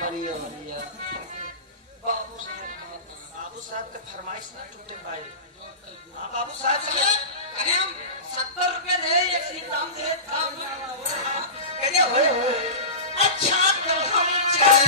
बढ़िया बढ़िया बाबू साहब के फरमाइश ना टूटे पाए। बाबू साहब से अरे हम 70 रुपए दे एक सीताम दे काम कहते होए अच्छा तो हम चल